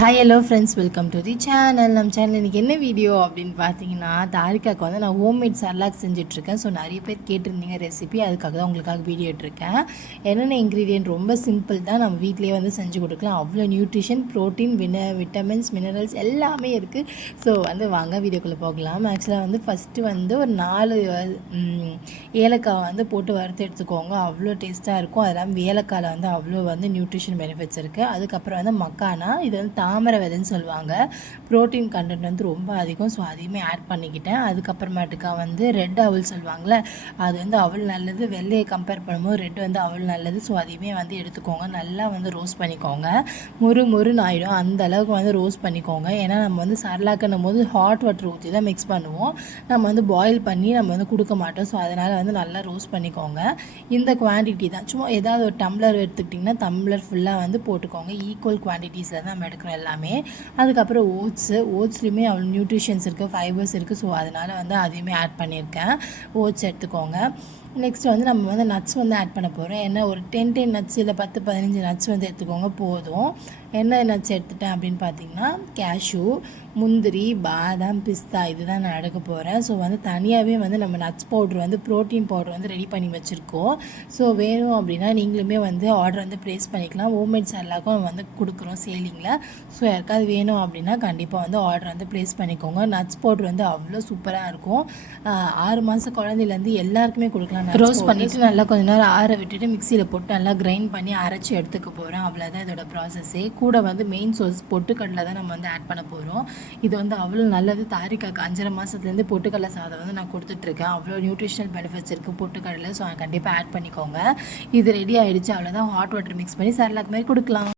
Hi hello friends, welcome to the channel. நம்ம channel இன்றைக்கி என்ன வீடியோ அப்படின்னு பார்த்தீங்கன்னா, தாரிக்காவுக்கு வந்து நான் ஹோம்மேட் சர்லாக் செஞ்சிட்ருக்கேன். ஸோ நிறைய பேர் கேட்டிருந்தீங்க ரெசிபி, அதுக்காக தான் உங்களுக்காக வீடியோ எடுத்திருக்கேன். என்னென்ன இன்க்ரீடியன்ட் ரொம்ப சிம்பிள் தான், நம்ம வீட்டிலேயே வந்து செஞ்சு கொடுக்கலாம். அவ்வளோ நியூட்ரிஷன், ப்ரோட்டீன், விட்டமின்ஸ், மினரல்ஸ் எல்லாமே இருக்குது. ஸோ வந்து வாங்க வீடியோக்குள்ளே போகலாம். ஆக்சுவலாக வந்து ஃபஸ்ட்டு வந்து ஒரு 4 ஏலக்காய் வந்து போட்டு வறுத்து எடுத்துக்கோங்க. அவ்வளோ டேஸ்ட்டாக இருக்கும். அதெல்லாம் ஏலக்காயில் வந்து அவ்வளோ வந்து நியூட்ரிஷன் பெனிஃபிட்ஸ் இருக்குது. அதுக்கப்புறம் வந்து மக்கானா, இது வந்து தாமரை விதைன்னு சொல்லுவாங்க. ப்ரோட்டீன் கண்டென்ட் வந்து ரொம்ப அதிகம். ஸோ அதையுமே ஆட் பண்ணிக்கிட்டேன். அதுக்கப்புறமேட்டுக்கா வந்து ரெட் அவல் சொல்லுவாங்கள்ல, அது வந்து அவல் நல்லது. வெள்ளையை கம்பேர் பண்ணும்போது ரெட் வந்து அவல் நல்லது. ஸோ அதையுமே வந்து எடுத்துக்கோங்க. நல்லா வந்து ரோஸ்ட் பண்ணிக்கோங்க. முறுன்னு ஆகிடும், அந்த அளவுக்கு வந்து ரோஸ்ட் பண்ணிக்கோங்க. ஏன்னா நம்ம வந்து சர்லாக்குன்னும் போது ஹாட் வாட்டர் ஊற்றி தான் மிக்ஸ் பண்ணுவோம். நம்ம வந்து பாயில் பண்ணி நம்ம வந்து கொடுக்க மாட்டோம். ஸோ அதனால் வந்து நல்லா ரோஸ்ட் பண்ணிக்கோங்க. இந்த குவான்டிட்டி தான். சும்மா ஏதாவது ஒரு டம்ளர் எடுத்துக்கிட்டிங்கன்னா டம்ளர் ஃபுல்லாக வந்து போட்டுக்கோங்க. ஈக்குவல் குவான்டிட்டிஸில் தான் நம்ம எடுக்கிறோம் எல்லாமே. அதுக்கப்புறம் ஓட்ஸ்லேயுமே அவ்வளோ நியூட்ரிஷன்ஸ் இருக்குது, ஃபைபர்ஸ் இருக்குது. ஸோ அதனால் வந்து அதையுமே ஆட் பண்ணியிருக்கேன். ஓட்ஸ் எடுத்துக்கோங்க. நெக்ஸ்ட் வந்து நம்ம வந்து நட்ஸ் வந்து ஆட் பண்ண போகிறோம். ஏன்னா ஒரு 10 நட்ஸ் இல்லை 10-15 நட்ஸ் வந்து எடுத்துக்கோங்க போதும். என்ன நட்ஸ் எடுத்துட்டேன் அப்படின்னு பார்த்தீங்கன்னா, கேஷ்யூ, முந்திரி, பாதாம், பிஸ்தா இதுதான் நான் எடுக்க போகிறேன். ஸோ வந்து தனியாகவே வந்து நம்ம நட்ஸ் பவுட்ரு வந்து ப்ரோட்டீன் பவுட்ரு வந்து ரெடி பண்ணி வச்சுருக்கோம். ஸோ வேணும் அப்படின்னா நீங்களுமே வந்து ஆர்டர் வந்து ப்ளேஸ் பண்ணிக்கலாம். ஹோம்மேட் சர்லாக்கும் வந்து கொடுக்குறோம் சேலிங்கில். ஸோ யாருக்காவது வேணும் அப்படின்னா கண்டிப்பாக வந்து ஆர்டர் வந்து ப்ளேஸ் பண்ணிக்கோங்க. நட்ஸ் பவுட்ரு வந்து அவ்வளோ சூப்பராக இருக்கும். 6 மாத குழந்தையிலேருந்து எல்லாருக்குமே கொடுக்கலாம். ரோஸ்ட் பண்ணிவிட்டு நல்லா கொஞ்ச நேரம் ஆற விட்டுட்டு மிக்சியில் போட்டு நல்லா கிரைண்ட் பண்ணி அரைச்சி எடுத்துக்க போகிறேன். அவ்வளோதான் இதோட ப்ராசஸ்ஸே. கூட வந்து மெயின் சோர்ஸ் பொட்டுக்கடலை தான் நம்ம வந்து ஆட் பண்ண போகிறோம். இது வந்து அவ்வளோ நல்லது. தாரிக்காக்கு 5.5 மாதத்துலேருந்து பொட்டுக்கடலை சாதம் வந்து நான் கொடுத்துட்ருக்கேன். அவ்வளோ நியூட்ரிஷனல் பெனிஃபிட்ஸ் இருக்குது பொட்டுக்கடலை. ஸோ கண்டிப்பாக ஆட் பண்ணிக்கோங்க. இது ரெடி ஆகிடுச்சு. அவ்வளோதான். ஹாட் வாட்டர் மிக்ஸ் பண்ணி சர்லாக் மாதிரி கொடுக்கலாம்.